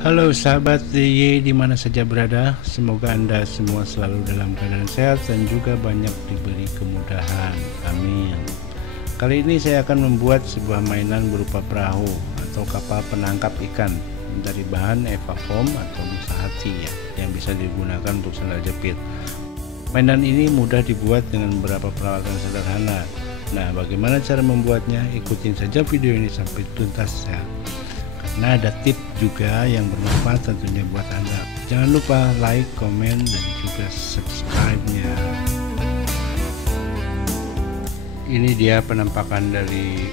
Halo sahabat DIY di mana saja berada, semoga Anda semua selalu dalam keadaan sehat dan juga banyak diberi kemudahan. Amin. Kali ini saya akan membuat sebuah mainan berupa perahu atau kapal penangkap ikan dari bahan Eva Foam atau busa hati ya, yang bisa digunakan untuk sandal jepit. Mainan ini mudah dibuat dengan beberapa peralatan sederhana. Nah, bagaimana cara membuatnya? Ikutin saja video ini sampai tuntas ya. Nah, ada tips juga yang bermanfaat tentunya buat Anda. Jangan lupa like, komen, dan juga subscribe-nya. Ini dia penampakan dari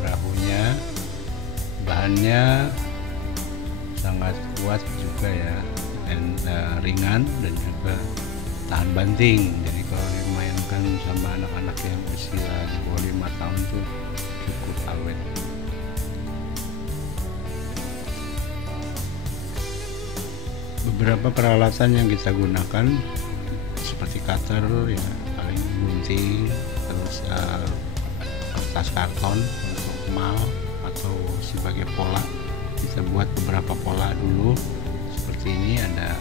perahunya. Bahannya sangat kuat juga ya, dan ringan dan juga tahan banting. Jadi kalau dimainkan sama anak-anak yang usia di bawah 5 tahun tuh cukup awet. Beberapa peralatan yang kita gunakan seperti cutter ya, paling gunting, terus kertas karton untuk mal atau sebagai pola. Kita buat beberapa pola dulu seperti ini. Ada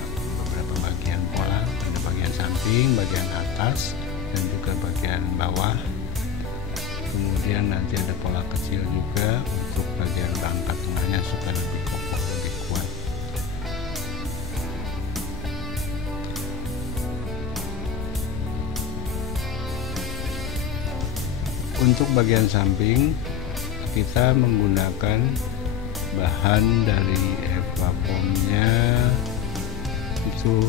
beberapa bagian pola, ada bagian samping, bagian atas, dan juga bagian bawah. Kemudian nanti ada pola kecil juga untuk bagian rangka tengahnya supaya lebih kokoh, lebih kuat. Untuk bagian samping kita menggunakan bahan dari Eva Foam-nya itu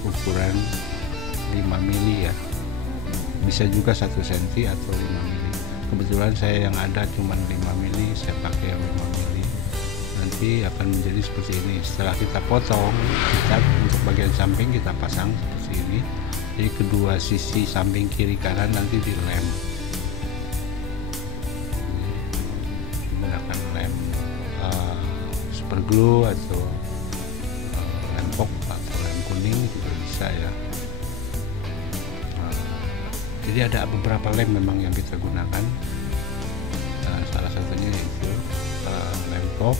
ukuran 5 mili ya, bisa juga 1 cm atau 5 mili. Kebetulan saya yang ada cuma 5 mili, saya pakai yang 5 mili. Nanti akan menjadi seperti ini. Setelah kita potong, kita untuk bagian samping kita pasang seperti ini. Jadi kedua sisi samping kiri kanan nanti dilem. Menggunakan lem super glue atau lem pok atau lem kuning juga bisa ya. Jadi ada beberapa lem memang yang kita gunakan. Salah satunya itu lem pok,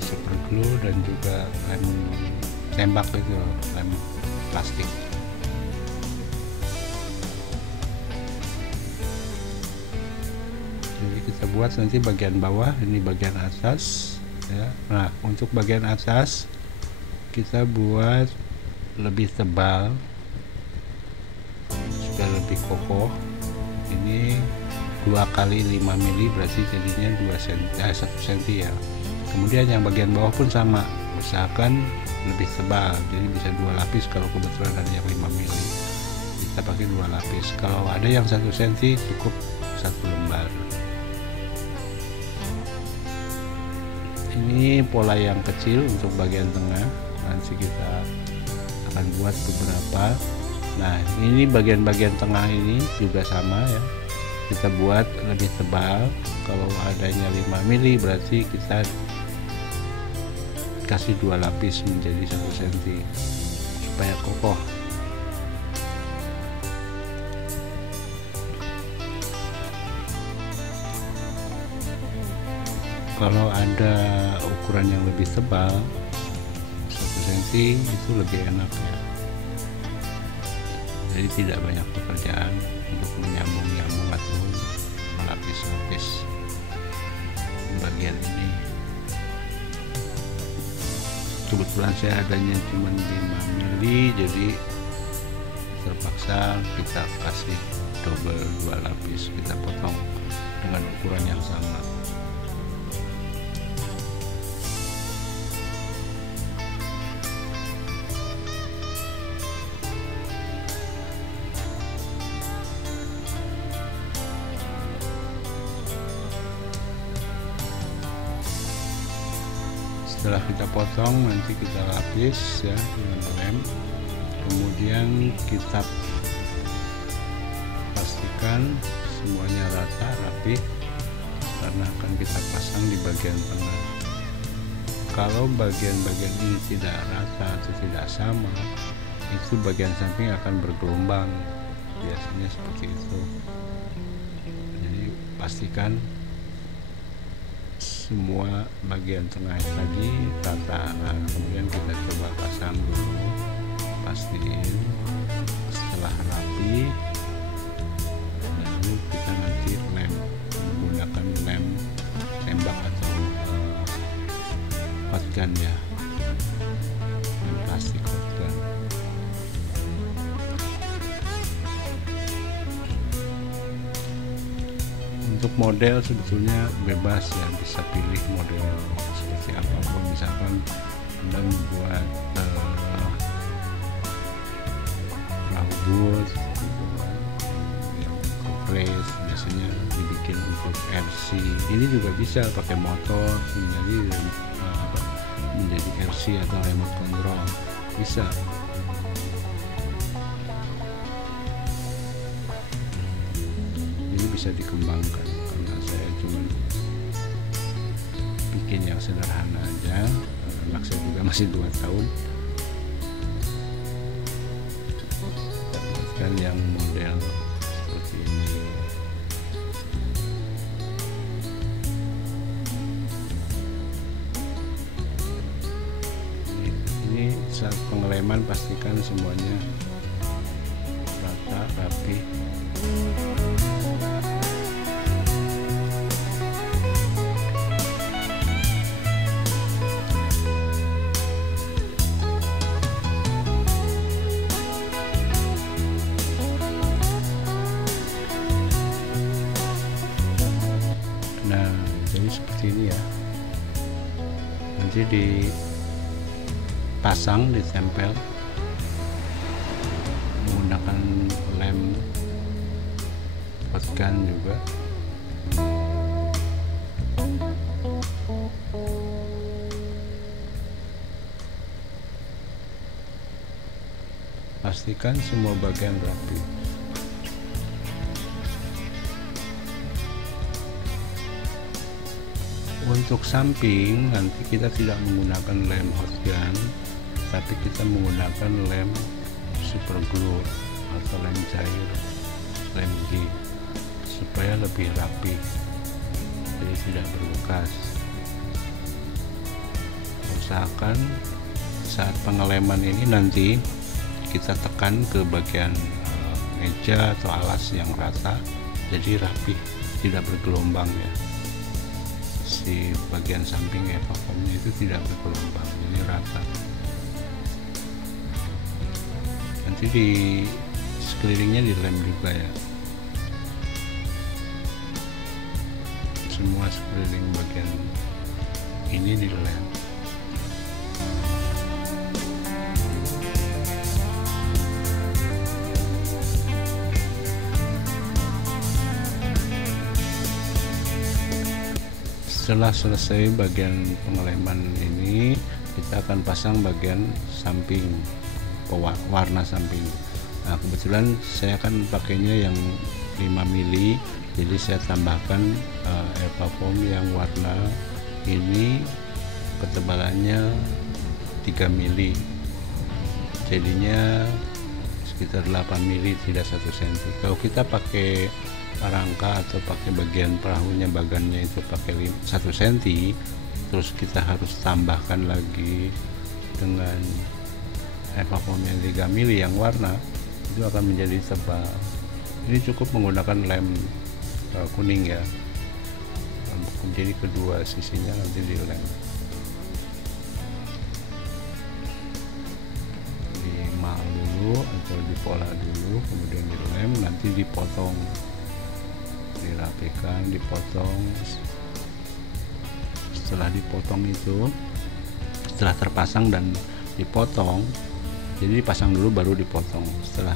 super glue, dan juga lem tembak itu, lem plastik. Jadi kita buat nanti bagian bawah, ini bagian atas ya. Nah, untuk bagian atas kita buat lebih tebal supaya lebih kokoh. Ini 2 kali 5 mili berarti jadinya 1 cm ya. Kemudian yang bagian bawah pun sama, usahakan lebih tebal, jadi bisa 2 lapis. Kalau kebetulan ada yang 5 mili kita pakai 2 lapis. Kalau ada yang 1 cm cukup 1 lembar. Ini pola yang kecil untuk bagian tengah, nanti kita akan buat beberapa. Nah, ini bagian-bagian tengah ini juga sama ya, kita buat lebih tebal. Kalau adanya 5 mili berarti kita kasih 2 lapis menjadi 1 cm supaya kokoh. Kalau ada ukuran yang lebih tebal 1 cm itu lebih enak ya, jadi tidak banyak pekerjaan untuk menyambung-nyambung atau melapis-lapis bagian ini. Kebetulan saya adanya cuma 5 mili, jadi terpaksa kita kasih double 2 lapis, kita potong dengan ukuran yang sama. Setelah kita potong, nanti kita lapis ya dengan lem. Kemudian kita pastikan semuanya rata, rapi, karena akan kita pasang di bagian tengah. Kalau bagian-bagian ini tidak rata atau tidak sama, itu bagian samping akan bergelombang, biasanya seperti itu. Jadi pastikan semua bagian tengah tadi rata. Nah, kemudian kita coba pasang dulu, pastiin. Setelah rapi, lalu kita nanti lem menggunakan lem tembak atau hot gun ya, lem plastik hot gun. Untuk model sebetulnya bebas ya, bisa pilih model seperti apapun. Misalkan Anda membuat perahu boat yang kompres, biasanya dibikin untuk RC. Ini juga bisa pakai motor menjadi RC atau remote control, bisa. Bisa dikembangkan karena saya cuma bikin yang sederhana aja. Anak saya juga masih 2 tahun, dapatkan yang model seperti ini. Ini saat pengeleman pastikan semuanya rata, rapi. Nah, jadi seperti ini ya. Nanti dipasang, ditempel menggunakan lem hot gun juga. Pastikan semua bagian rapi. Untuk samping nanti kita tidak menggunakan lem hot gun, tapi kita menggunakan lem super glue atau lem cair, lem G, supaya lebih rapi, jadi tidak berbekas. Usahakan saat pengeleman ini nanti kita tekan ke bagian meja atau alas yang rata, jadi rapi, tidak bergelombang ya. Si bagian samping evacuumnya itu tidak bergelombang, jadi rata. Nanti di sekelilingnya dilem juga ya, semua sekeliling bagian ini dilem. Setelah selesai bagian pengeleman ini, kita akan pasang bagian samping, warna samping. Nah, kebetulan saya akan pakainya yang 5 mili, jadi saya tambahkan evafoam yang warna ini ketebalannya 3 mili, jadinya sekitar 8 mili, tidak 1 cm. Kalau kita pakai rangka atau pakai bagian perahunya, bagannya itu pakai 1 cm, terus kita harus tambahkan lagi dengan evafoam yang 3 mili yang warna, itu akan menjadi tebal. Ini cukup menggunakan lem kuning ya, jadi kedua sisinya nanti dilem, dimal dulu atau dipola dulu, kemudian dilem, nanti dipotong, dirapikan, dipotong. Setelah dipotong itu, setelah terpasang dan dipotong, jadi dipasang dulu baru dipotong. Setelah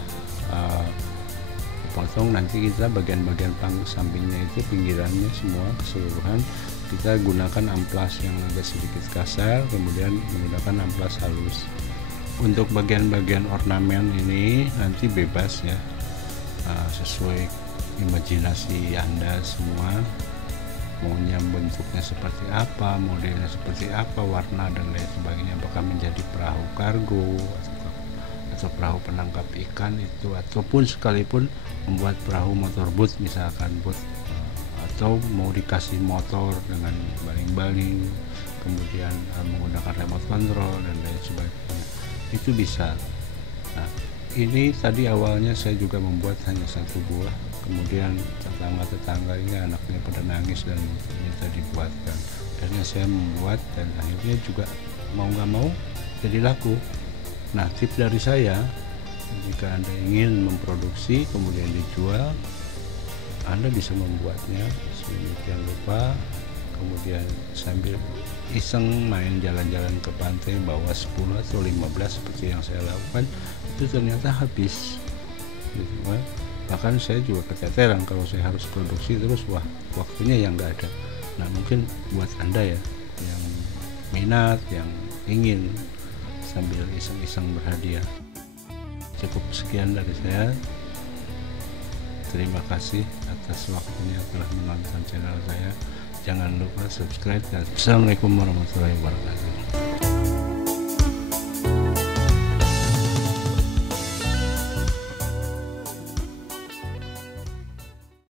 dipotong, nanti kita bagian-bagian sampingnya itu, pinggirannya semua keseluruhan kita gunakan amplas yang agak sedikit kasar, kemudian menggunakan amplas halus. Untuk bagian-bagian ornamen ini nanti bebas ya, sesuai imajinasi Anda semua, maunya bentuknya seperti apa, modelnya seperti apa, warna dan lain sebagainya, apakah menjadi perahu kargo atau perahu penangkap ikan itu, ataupun sekalipun membuat perahu motorboat misalkan, boat atau mau dikasih motor dengan baling-baling, kemudian menggunakan remote control dan lain sebagainya, itu bisa. Nah, ini tadi awalnya saya juga membuat hanya satu buah, kemudian tetangga-tetangga ini anaknya pada nangis dan minta dibuatkan. Akhirnya saya membuat dan akhirnya juga mau nggak mau jadi laku. Nah, tips dari saya, jika Anda ingin memproduksi kemudian dijual, Anda bisa membuatnya sedemikian rupa, kemudian sambil iseng main jalan-jalan ke pantai bawa 10 atau 15 seperti yang saya lakukan, itu ternyata habis gitu kan. Bahkan saya juga keteteran kalau saya harus produksi terus, wah waktunya yang nggak ada. Nah, mungkin buat Anda ya yang minat, yang ingin sambil iseng-iseng berhadiah. Cukup sekian dari saya. Terima kasih atas waktunya telah menonton channel saya. Jangan lupa subscribe dan Assalamualaikum warahmatullahi wabarakatuh.